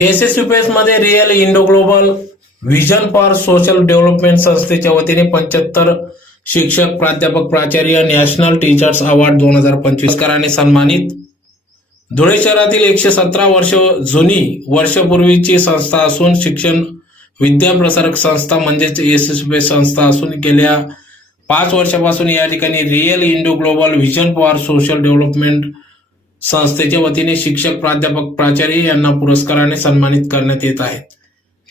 एसएसयूपीएस मध्ये real Indo global vision for social development संस्थेच्या वतीने 75 शिक्षक प्राध्यापक प्राचार्य नॅशनल टीचर्स अवॉर्ड 2025 कराने सन्मानित। धुळे शहरातील 117 वर्ष जुनी वर्षपूर्वीची संस्था असून शिक्षण विद्या प्रसारक संस्था म्हणजेच एसएसयूपीएस संस्था असून गेल्या 5 वर्षापासून या ठिकाणी real Indo global vision for social development संस्थेच्या वतीने शिक्षक प्राध्यापक प्राचार्य यांना पुरस्काराने सन्मानित करण्यात येत आहे,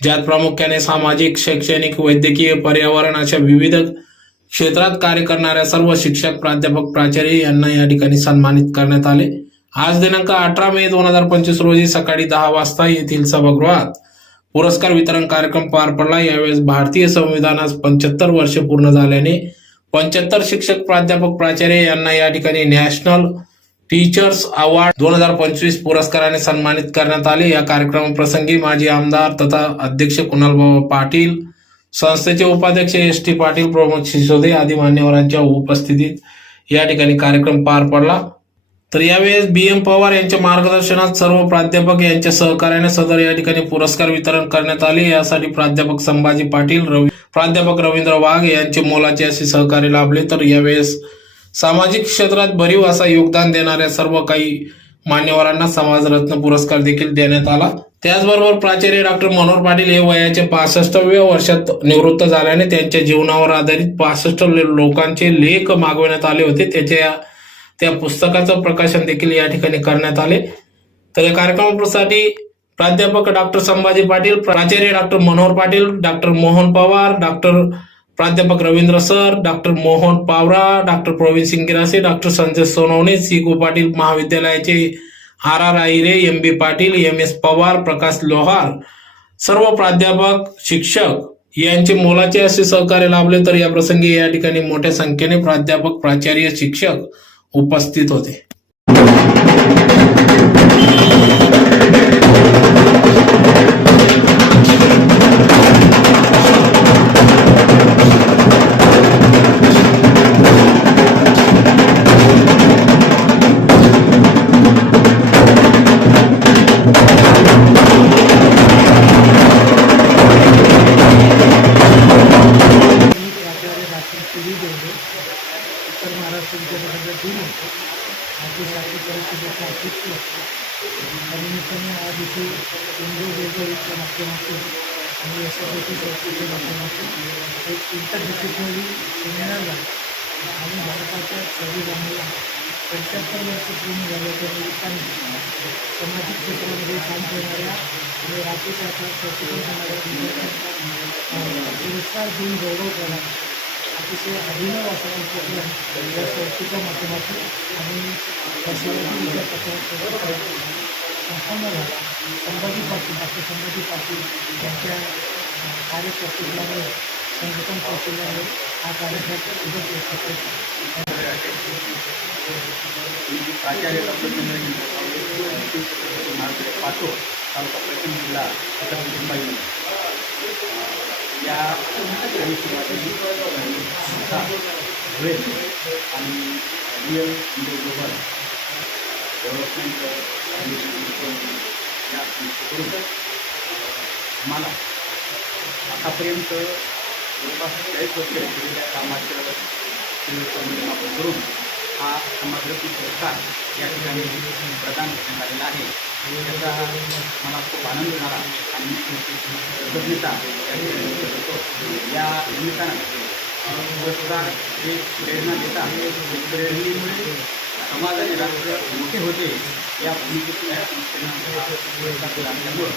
ज्यात प्रामुख्याने सामाजिक, शैक्षणिक, वैद्यकीय, पर्यावरण अशा विविध क्षेत्रात कार्य करणाऱ्या सर्व शिक्षक प्राध्यापक प्राचार्य यांना या ठिकाणी सन्मानित करण्यात आले। आज दिनांक 18 मे 2025 रोजी सकाळी 10 वाजता येथील सभागृहात पुरस्कार वितरण कार्यक्रम पार पडला। यावेळेस भारतीय संविधानास 75 वर्षे पूर्ण झाल्याने 75 शिक्षक प्राध्यापक प्राचार्य यांना या ठिकाणी नॅशनल टीचर्स अवॉर्ड 2025 पुरस्काराने सन्मानित करण्यात आले। या कार्यक्रमाप्रसंगी माजी आमदार तथा अध्यक्ष कुणालबाबा पाटील, संस्थेचे उपाध्यक्ष एस.टी. पाटील, प्रमोद सिसोदे आदी मान्यवरांच्या उपस्थितीत या ठिकाणी कार्यक्रम पार पडला। तर यावेळेस बी.एम. पवार यांच्या मार्गदर्शनात सर्व प्राध्यापक यांच्या सहकार्याने सदर या ठिकाणी पुरस्कार वितरण करण्यात आले। यासाठी प्राध्यापक संभाजी पाटील, प्राध्यापक रवींद्र वाघ यांचे मोलाचे असे सहकार्य लाभले। तर यावेळेस सामाजिक क्षेत्रात भरीव असा योगदान देणाऱ्या सर्व काही मान्यवरांना समाजरत्न पुरस्कार देखील देण्यात आला। त्याचबरोबर प्राचार्य डॉक्टर मनोहर पाटील हे वयाच्या 65व्या वर्षात निवृत्त झाल्याने त्यांच्या जीवनावर आधारित 65 लोकांचे लेख मागवण्यात आले होते। त्या पुस्तकाचं प्रकाशन देखील या ठिकाणी करण्यात आले। तर या कार्यक्रमासाठी प्राध्यापक डॉक्टर संभाजी पाटील, प्राचार्य doctor Manohar Patil, doctor Mohan Pawar, doctor प्राध्यापक Ravindra sir, doctor Mohan Pawara, doctor Pravin Singh Girase, doctor Sanjay Sonawane, सी.गो. पाटील महाविद्यालयाचे R R. Ahire, M B. Patil, M S. Pawar, Prakash Lohar, सर्व प्राध्यापक शिक्षक यांचे मोलाचे असे सहकार्य लाभले। तर या प्रसंगी या ठिकाणी मोठ्या संख्येने प्राध्यापक प्राचार्य शिक्षक उपस्थित होते। उत्तर महाराष्ट्र विद्यापीठाचा दिन आजची परिषदेचा अध्यक्ष त्यानिमित्ताने आज इथे इंडो ग्लोबलच्या माध्यमातून आणि एस.एस.सी. संस्थेच्या माध्यमातून एक इंटरडिसिप्लिनरी सेमिनारला आणि भारताच्या संविधानाला 75 वर्ष पूर्ण झाल्याच्या निमित्ताने सामाजिक क्षेत्रामध्ये काम करणाऱ्या आणि राज्यशास्त्रात प्रशिक्षण करणाऱ्या विद्यार्थ्यांना पुरस्कार देऊन गौरव केला। अतिशय अभिनव असा उपक्रम या संस्थेच्या माध्यमातून आणि सार्वजनिक विद्यापीठासोबत संपन्न झाला। संभाजी पाटील, डॉक्टर संभाजी पाटील यांच्या कार्यकर्तृत्वाने, संघटन कौशल्याने हा कार्यक्रम खूपच यशस्वी प्राचार्य डॉक्टर पाठो तालुका पैठण जिल्हा मुंबई या संस्था धुळे आणि रिअल इंडो ग्लोबल डेव्हलपमेंट या संस्थेकडून आम्हाला आतापर्यंत जवळपास 40 वर्ष केलेल्या कामाचं मूल्यमापन करून हा समाजरत्न पुरस्कार या ठिकाणी प्रदान करण्यात आलेला आहे। त्याचा मला खूप आनंद झाला आणि कृतज्ञता या निमित्तानं पुरस्कार हे प्रेरणा देतात। प्रेरणेमुळे समाज आणि राष्ट्र मोठे होते या भूमिकेतून या संस्थेनं पुरस्कार दिला असल्यामुळं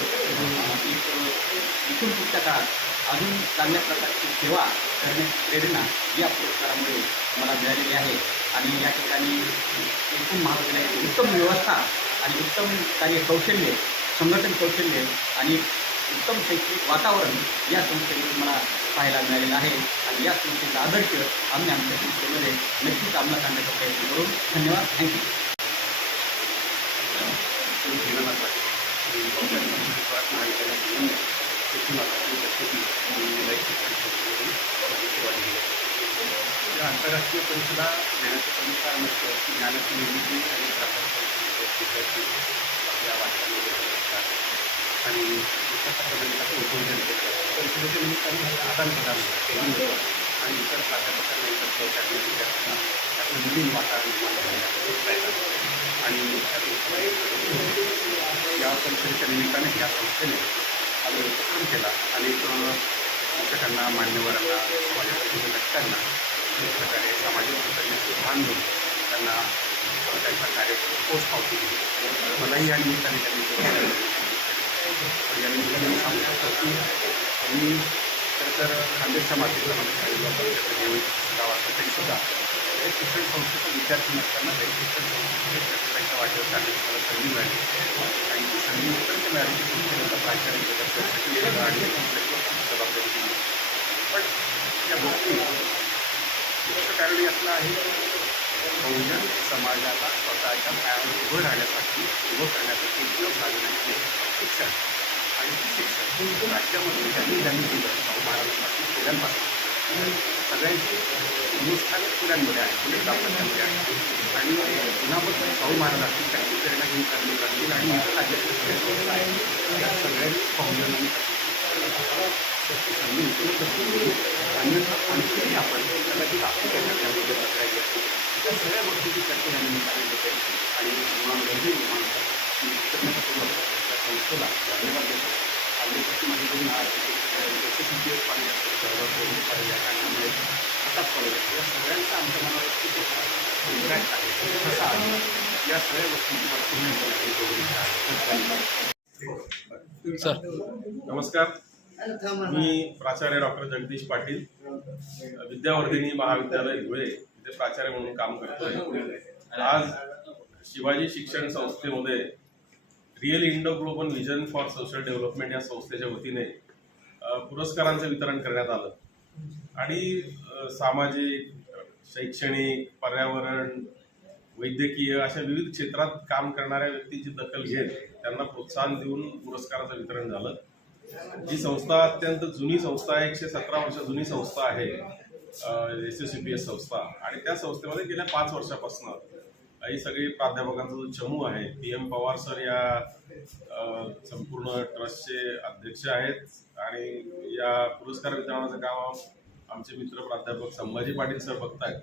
इथून पुढच्या काळात अजून चांगल्या प्रकारची सेवा करण्याची प्रेरणा या पुरस्कारामुळे मला मिळालेली आहे। आणि या ठिकाणी एकूण महाविद्यालयाची उत्तम व्यवस्था आणि उत्तम कार्यकौशल्य, संघटन कौशल्य आणि उत्तम शैक्षणिक वातावरण या संस्थेमध्ये मला पाहायला मिळालेलं आहे। आणि या संस्थेचा आदर्श आम्ही आमच्या संस्थेमध्ये नक्कीच अंमलात आणण्याचा प्रयत्न करू। धन्यवाद, थँक्यू। आंतरराष्ट्रीय परिषदा घेण्याचं प्रमुख कारण असतं की ज्ञानाची निर्मिती आणि प्रसार आपल्या वाटचालीमध्ये आणि पुस्तकाचं गणिताचं उद्घोषण केलं. परिषदेच्या निमित्ताने हे आदानप्रदान केलं होतं आणि इतर प्राध्यापकांना इतर सहकार्य विद्यार्थ्यांना त्यातलं नवीन वातावरण निर्माण करण्याचा प्रयत्न आणि या परिषदेच्या निमित्ताने या संस्थेने हा जो उपक्रम केला. अनेक शिक्षकांना, मान्यवरांना, समाजातील घटकांना एक प्रकारे सामाजिक कृतज्ञतेचे भान देऊन त्यांना त्यांचा कार्य पोच पावती दिली. मलाही या निमित्ताने त्यांनी या निमित्ताने मी सांगू शकतो की मी तर खानदेशच्या मातीतला म्हणजे गावात तरीसुद्धा एक शिक्षण संस्थेचा विद्यार्थी नसताना काही शिक्षण संस्थेच्या प्रकाराच्या वाटेवर काढण्याची मला संधी मिळाली आणि ती संधी उत्तंत मिळाली की संस्थेचा प्राचार्य जगासाठी आणि जबाबदारी दिली. पण या गोष्टी दुसरं कारण असलं आहे बहुजन समाजाला स्वतःच्या पायावर उभं राहण्यासाठी उभं करण्याचं एकमेव साधन आहे शिक्षण. आणि ते शिक्षण राज्यामध्ये ज्यांनी दिलं शाहू महाराजांपासून पिढ्यांपासून सगळ्यांची निष्ठाने पिढ्यांमध्ये आहे, पुढे दाम्पत्यामध्ये आहे आणि पुन्हापासून शाहू महाराज असतील त्यांची प्रेरणा घेऊन करणे करतील आणि इतर राज्यातले सगळे संस्था आहेत त्या सगळ्यांनी बहुजनांनी त्याची संधी उपलब्ध केली. अन्यथा आणखीही आपण कदाचित आपली त्याच्यामध्ये बघायची असते. त्या सगळ्या गोष्टीची चर्चा या निमित्ताने होते आणि मनोरंजन निर्माण होतात. मी कृतज्ञतापूर्वक त्या संस्थेला धन्यवाद देतो. आम्ही माझी SSCPS कॉलेज असेल, सहभाग कॉलेज आहे आणि आम्ही प्रताप कॉलेज आहे, या सगळ्यांचा आमच्या मनावर खूप मोठा इम्पॅक्ट आहे. कसा आहे या सगळ्या गोष्टींची नमस्कार. मी प्राचार्य डॉक्टर जगदीश पाटील, विद्यावर्धिनी महाविद्यालय धुळे इथे प्राचार्य म्हणून काम करतोय. आज शिवाजी शिक्षण संस्थेमध्ये real Indo global vision for social development या संस्थेच्या वतीने पुरस्कारांचं वितरण करण्यात आलं आणि सामाजिक, शैक्षणिक, पर्यावरण, वैद्यकीय अशा विविध क्षेत्रात काम करणाऱ्या व्यक्तींची दखल घेत त्यांना प्रोत्साहन देऊन पुरस्काराचं वितरण झालं. ही संस्था अत्यंत जुनी संस्था आहे, 117 वर्ष जुनी संस्था आहे, SSCPS संस्था. आणि त्या संस्थेमध्ये गेल्या 5 वर्षापासून ही सगळी प्राध्यापकांचा जो चमू आहे, PM पवार सर या संपूर्ण ट्रस्टचे अध्यक्ष आहेत आणि या पुरस्कार वितरणाचं काम आमचे मित्र प्राध्यापक संभाजी पाटील सर बघतायत.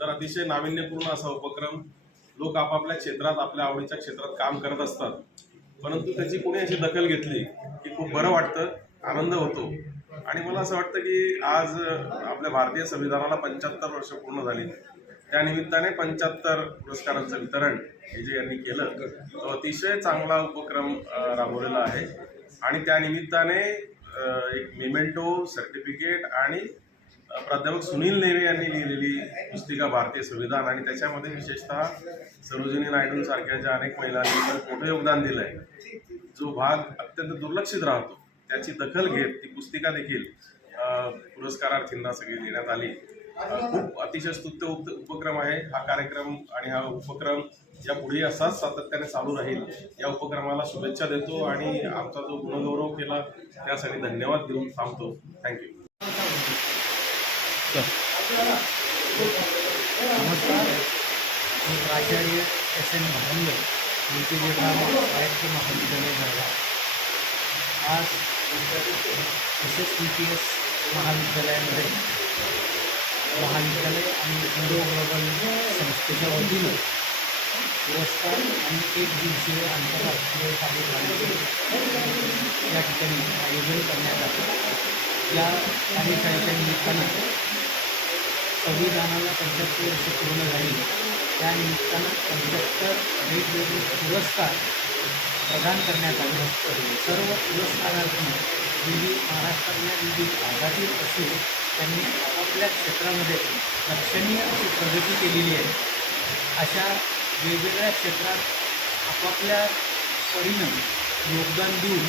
तर अतिशय नाविन्यपूर्ण असा उपक्रम. लोक आपापल्या क्षेत्रात, आपल्या आवडीच्या क्षेत्रात काम करत असतात, परंतु त्याची कोणी अशी दखल घेतली की खूप बरं वाटतं, आनंद होतो. आणि मला असं वाटतं की आज आपल्या भारतीय संविधानाला 75 वर्ष पूर्ण झाली. त्या निमित्ताने 75 पुरस्कारांचं वितरण हे जे यांनी केलं तो अतिशय चांगला उपक्रम राबवलेला आहे. आणि त्या निमित्ताने एक मेमेंटो, सर्टिफिकेट आणि प्राध्यापक सुनील नेवे यांनी लिहिलेली पुस्तिका भारतीय संविधान आणि त्याच्यामध्ये विशेषतः सरोजिनी नायडूंसारख्या ज्या अनेक महिलांनी मोठं योगदान दिलं आहे, जो भाग अत्यंत दुर्लक्षित राहतो त्याची दखल घेत ती पुस्तिका देखील पुरस्कारार्थींना सगळी देण्यात आली. खूप अतिशय स्तुत्य उपक्रम आहे हा कार्यक्रम आणि हा उपक्रम यापुढे असाच सातत्याने चालू राहील. या उपक्रमाला शुभेच्छा देतो आणि आमचा जो गुणगौरव केला त्यासाठी धन्यवाद देऊन थांबतो. थँक्यू. नमस्कार. मी प्राचार्य SN भांडे, स्वायत्त महाविद्यालय झाला. आज SSCPS महाविद्यालयामध्ये महाविद्यालय आणि इंडो ग्लोबल संस्थेच्या वतीनं पुरस्कार आणि 1 दिवसीय आंतरराष्ट्रीय कार्यशाळेचे या ठिकाणी आयोजन करण्यात आले. या कार्यशाळेच्या निमित्तानं संविधानाला 75 वर्ष पूर्ण झाली. त्या निमित्तानं 75 वेगवेगळे पुरस्कार प्रदान करण्यात आले. सर्व पुरस्कारार्थी विविध महाराष्ट्रातल्या विविध भागातील असून त्यांनी आपापल्या क्षेत्रामध्ये लक्षणीय अशी प्रगती केलेली आहे. अशा वेगवेगळ्या क्षेत्रात आपापल्या परीनं योगदान देऊन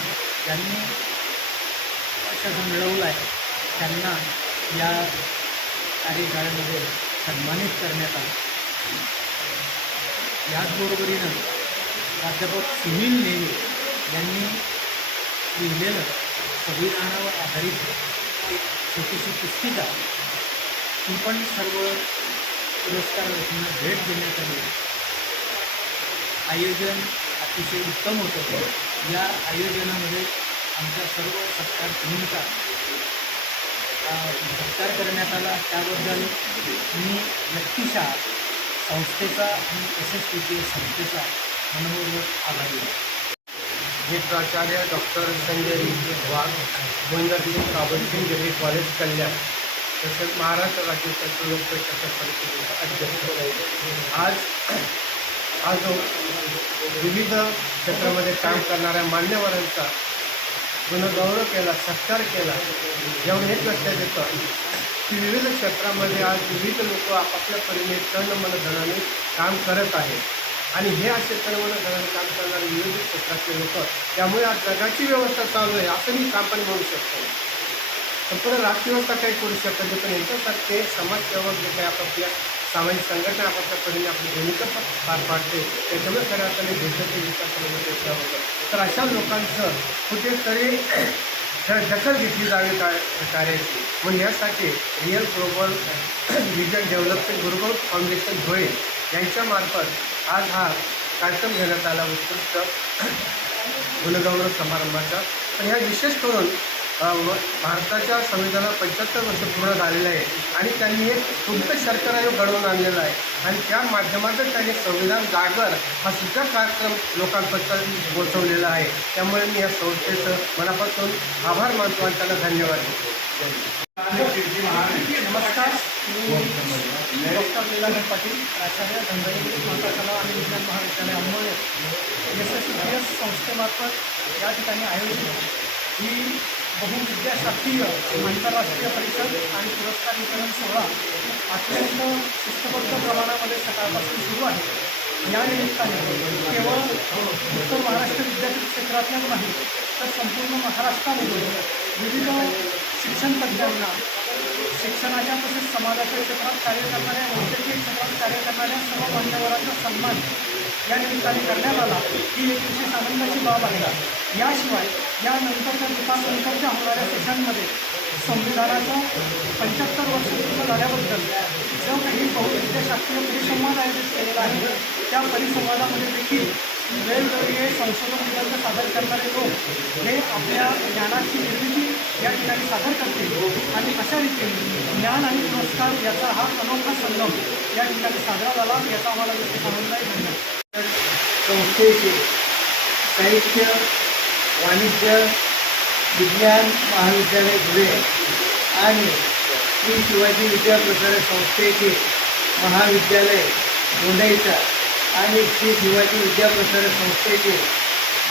ज्यांनी अशा मिळवला आहे त्यांना या कार्यशाळेमध्ये सन्मानित करण्यात आलं. याचबरोबरीनं प्राध्यापक सुनील नेवे यांनी लिहिलेलं संविधानावर आधारित एक छोटीशी पुस्तिका ती पण सर्व पुरस्कारार्थींना भेट देण्यात आली. आयोजन अतिशय उत्तम होतं. या आयोजनामध्ये आमच्या सर्व सत्कार टीमचा सत्कार करण्यात आला. त्याबद्दल मी व्यक्तिशः संस्थेचा आणि SSPTS संस्थेचा मनपूर्वक आभारी आहे. हे प्राचार्य डॉक्टर संजय वाघ, गोविंदसिंग काबलसिंग डिग्री कॉलेज कल्याण, तसेच महाराष्ट्र राज्य लोक प्रशासन परिषदेचे अध्यक्ष. आज विविध क्षेत्रामध्ये काम करणाऱ्या मान्यवरांचा गुणगौरव केला, सत्कार केला. यावर हेच लक्षात येतं की विविध क्षेत्रामध्ये आज विविध लोक आपापल्या परीने तन मन धनाने काम करत आहेत आणि हे असे तन मन धनाने काम करणारे विविध क्षेत्रातले लोक, त्यामुळे आज जगाची व्यवस्था चालू आहे असं मी काम पण म्हणू शकतो. संपूर्ण राजव्यवस्था काही करू शकत नाही, पण यांच्यासारखे समाजसेवक जे काही आपापल्या सामाजिक संघटना आपापल्या परीने आपली भूमिका पार पाडते, त्याच्यामुळे खऱ्या अर्थाने देशाचे विकासामध्ये प्रयत्न होतं. तर अशा लोकांचं कुठेतरी दखल घेतली जावी कार्याची. म्हणून यासाठी real global vision development Gurukul foundation Dhule यांच्यामार्फत आज हा कार्यक्रम घेण्यात आला उत्कृष्ट गुणगौरव समारंभाचा. तर ह्या विशेष करून भारताच्या संविधानाला 75 वर्ष पूर्ण झालेलं आहे आणि त्यांनी एक शुद्ध शर्करा आयोग घडवून आणलेला आहे आणि त्या माध्यमातून त्यांनी संविधान जागर हा सुद्धा कार्यक्रम लोकांपर्यंत पोहोचवलेला आहे. त्यामुळे मी या संस्थेचं मनापासून आभार मानतो आणि त्यांना धन्यवाद देतो. नमस्कार, मी डॉक्टर लीलाधर पाटील, प्राचार्य धनंजय माता कला आणि विज्ञान महाविद्यालय अंबोळे SSPTS संस्थेमार्फत या ठिकाणी आयोजित ही बहुविद्याशास्त्रीय आंतरराष्ट्रीय परिषद आणि पुरस्कार वितरण सोहळा अत्यंत शिस्तबद्ध प्रमाणामध्ये सकाळपासून सुरू आहे. या निमित्ताने केवळ उत्तर महाराष्ट्र विद्यापीठ क्षेत्रातल्याच नाही तर संपूर्ण महाराष्ट्रामध्ये विविध शिक्षण तज्ज्ञांना, शिक्षणाच्या तसेच समाजाच्या क्षेत्रात कार्य करणाऱ्या, वैद्यकीय क्षेत्रात कार्य करणाऱ्या सर्व मान्यवरांचा सन्मान या निमित्ताने करण्यात आला. ही एक विशेष आनंदाची बाब आहे. याशिवाय यानंतरच्या दुपारनंतरच्या होणाऱ्या सेशनमध्ये संविधानाचं 75 वर्ष पूर्ण झाल्याबद्दल जो काही बहुविद्याशास्त्रीय परिसंवाद आयोजित केलेला आहे त्या परिसंवादामध्ये देखील वेगवेगळे संशोधन निबंध सादर करणारे लोक हे आपल्या ज्ञानाची निर्मिती या ठिकाणी सादर करतील आणि अशा रीतीने ज्ञान आणि पुरस्कार याचा हा अनोखा संगम या ठिकाणी साजरा झाला. याचा आम्हाला विशेष आनंद आहे. धन्यवाद. संस्थेचे साहित्य, वाणिज्य, विज्ञान महाविद्यालय धुळे आणि श्री शिवाजी विद्याप्रसारक संस्थेचे महाविद्यालय गोंडाईचा आणि श्री शिवाजी विद्याप्रसारक संस्थेचे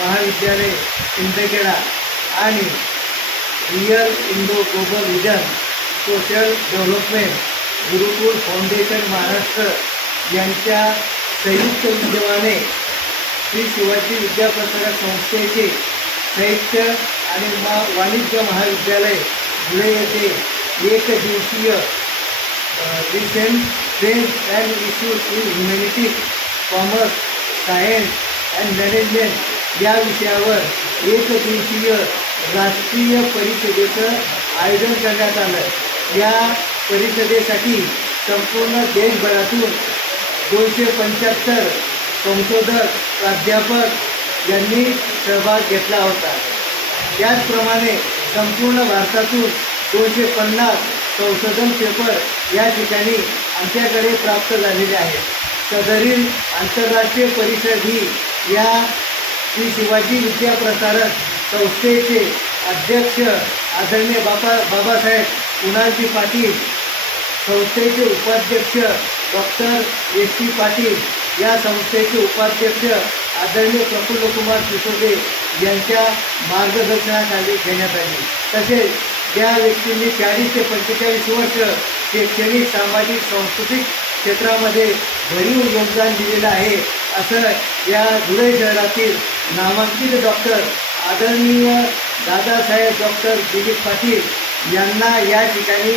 महाविद्यालय सिंदखेडा आणि real Indo global vision social development Gurukul foundation Maharashtra यांच्या संयुक्त विद्यमाने श्री शिवाजी विद्याप्रसारक संस्थेचे साहित्य आणि वाणिज्य महाविद्यालय धुळे येथे एक दिवसीय recent trends and issues in humanities, commerce, science and management या विषयावर एक दिवसीय राष्ट्रीय परिषदेचं आयोजन करण्यात आलं. या परिषदेसाठी संपूर्ण देशभरातून 275 संशोधक, प्राध्यापक यांनी सहभाग घेतला होता. त्याचप्रमाणे संपूर्ण भारतातून 250 संशोधन पेपर या ठिकाणी आमच्याकडे प्राप्त झालेले आहेत. सदरील आंतरराष्ट्रीय परिषद ही या श्री शिवाजी विद्याप्रसारक संस्थेचे अध्यक्ष आदरणीय बाबासाहेब कुणालजी पाटील, संस्थेचे उपाध्यक्ष डॉक्टर S.T. पाटील, या संस्थेचे उपाध्यक्ष आदरणीय प्रफुल्लकुमार सिसोदे यांच्या मार्गदर्शनाखाली घेण्यात आली. तसेच ज्या व्यक्तींनी 40 ते 45 वर्ष शैक्षणिक, सामाजिक, सांस्कृतिक क्षेत्रामध्ये भरीव योगदान दिलेलं आहे असं या धुळे शहरातील नामांकित डॉक्टर आदरणीय दादासाहेब डॉक्टर दिलीप पाटील यांना या ठिकाणी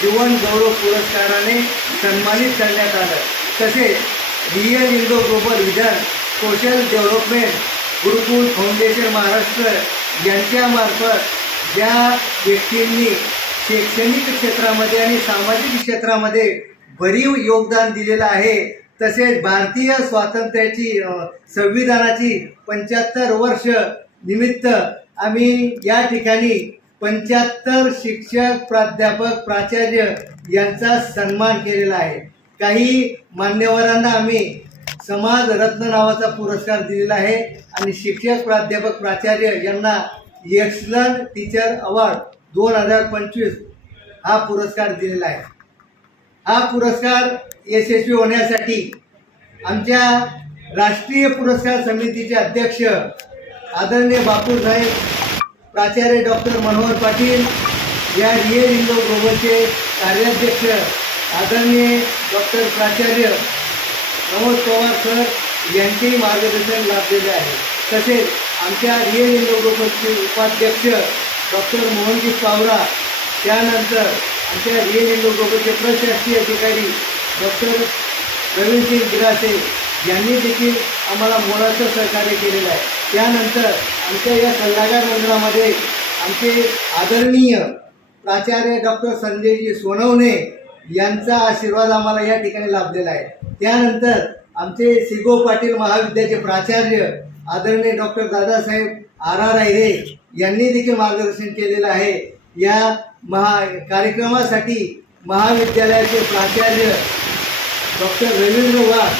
जीवन गौरव पुरस्काराने सन्मानित करण्यात आलं. तसेच real Indo global vision social development Gurukul foundation Maharashtra यांच्यामार्फत ज्या व्यक्तींनी शैक्षणिक क्षेत्रामध्ये आणि सामाजिक क्षेत्रामध्ये भरीव योगदान दिलेलं आहे तसेच भारतीय स्वातंत्र्याची संविधानाची 75 वर्ष निमित्त आम्ही या ठिकाणी 75 शिक्षक, प्राध्यापक, प्राचार्य यांचा सन्मान केलेला आहे. काही मान्यवरांना आम्ही समाज रत्न नावाचा पुरस्कार दिलेला आहे आणि शिक्षक, प्राध्यापक, प्राचार्य यांना एक्सलंट टीचर अवॉर्ड 2025 हा पुरस्कार दिलेला आहे. हा पुरस्कार यशस्वी होण्यासाठी आमच्या राष्ट्रीय पुरस्कार समितीचे अध्यक्ष आदरणीय बापू साहेब, प्राचार्य डॉक्टर मनोहर पाटील, या रिअल इंडो ग्लोबलचे कार्याध्यक्ष आदरणीय डॉक्टर प्राचार्य प्रमोद पवार सर यांचेही मार्गदर्शन लाभलेले आहे. तसेच आमच्या रिअल इंडो ग्लोबलचे उपाध्यक्ष डॉक्टर मोहनजी पावरा, त्यानंतर आमच्या रिअल इंडो ग्लोबलचे प्रशासकीय अधिकारी डॉक्टर प्रवीण सिंग गिरासे यांनी देखील आम्हाला मोलाचं सहकार्य केलेलं आहे. त्यानंतर आमच्या या सल्लागार मंडळामध्ये आमचे आदरणीय प्राचार्य डॉक्टर संजयजी सोनवणे यांचा आशीर्वाद आम्हाला या ठिकाणी लाभलेला आहे. त्यानंतर आमचे सिगो पाटील महाविद्यालयाचे प्राचार्य आदरणीय डॉक्टर दादासाहेब आर आहिरे यांनी देखील मार्गदर्शन केलेलं आहे. या कार्यक्रमासाठी महाविद्यालयाचे प्राचार्य डॉक्टर रवींद्र वाघ,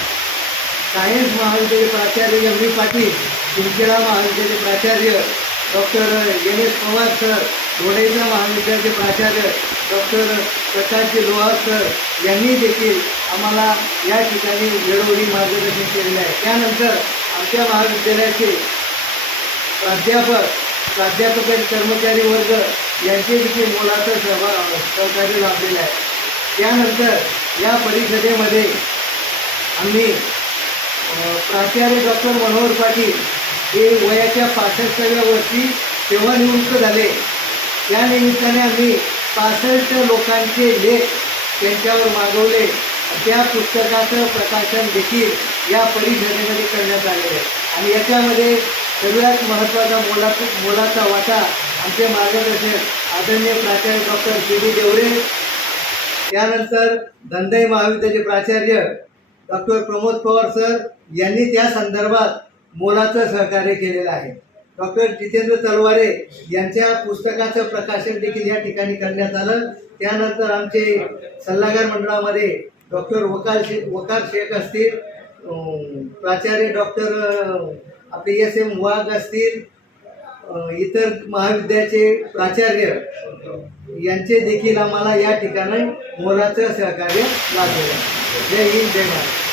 सायन्स महाविद्यालयाचे प्राचार्य एम व्ही पाटील, चिंचेळा महाविद्यालयाचे प्राचार्य doctor N S Pawar sir, डोळेचा महाविद्यालयाचे प्राचार्य डॉक्टर प्रकाशजी लोहार सर यांनी देखील आम्हाला या ठिकाणी वेळोवेळी मार्गदर्शन केलेले आहे. त्यानंतर आमच्या महाविद्यालयाचे प्राध्यापक आणि कर्मचारी वर्ग यांचे देखील मोलाचं सहकार्य लाभलेलं आहे. त्यानंतर या परिषदेमध्ये आम्ही प्राचार्य डॉक्टर मनोहर पाटील हे वयाच्या 65व्या वर्षी सेवानिवृत्त झाले. त्या निमित्ताने आम्ही 65 लोकांचे लेख त्यांच्यावर मागवले. त्या पुस्तकाचं प्रकाशन देखील या परिषदेमध्ये करण्यात आलेलं आहे. आणि याच्यामध्ये सगळ्यात महत्त्वाचा मोलाचा वाटा आमचे मार्गदर्शक आदरणीय प्राचार्य डॉक्टर सी डी देवरे, त्यानंतर धंदाई महाविद्यालयाचे प्राचार्य डॉक्टर प्रमोद पवार सर यांनी त्या संदर्भात मोलाचं सहकार्य केलेलं आहे. डॉक्टर जितेंद्र तलवारे यांच्या पुस्तकाचं प्रकाशन देखील या ठिकाणी करण्यात आलं. त्यानंतर आमचे सल्लागार मंडळामध्ये डॉक्टर वकार शेख असतील, प्राचार्य डॉक्टर आपले एस एम वाघ असतील, इतर महाविद्यालयाचे प्राचार्य यांचे देखील आम्हाला या ठिकाणी मोलाचं सहकार्य लाभलेलं आहे. जय हिंद, जय महाराष्ट्र.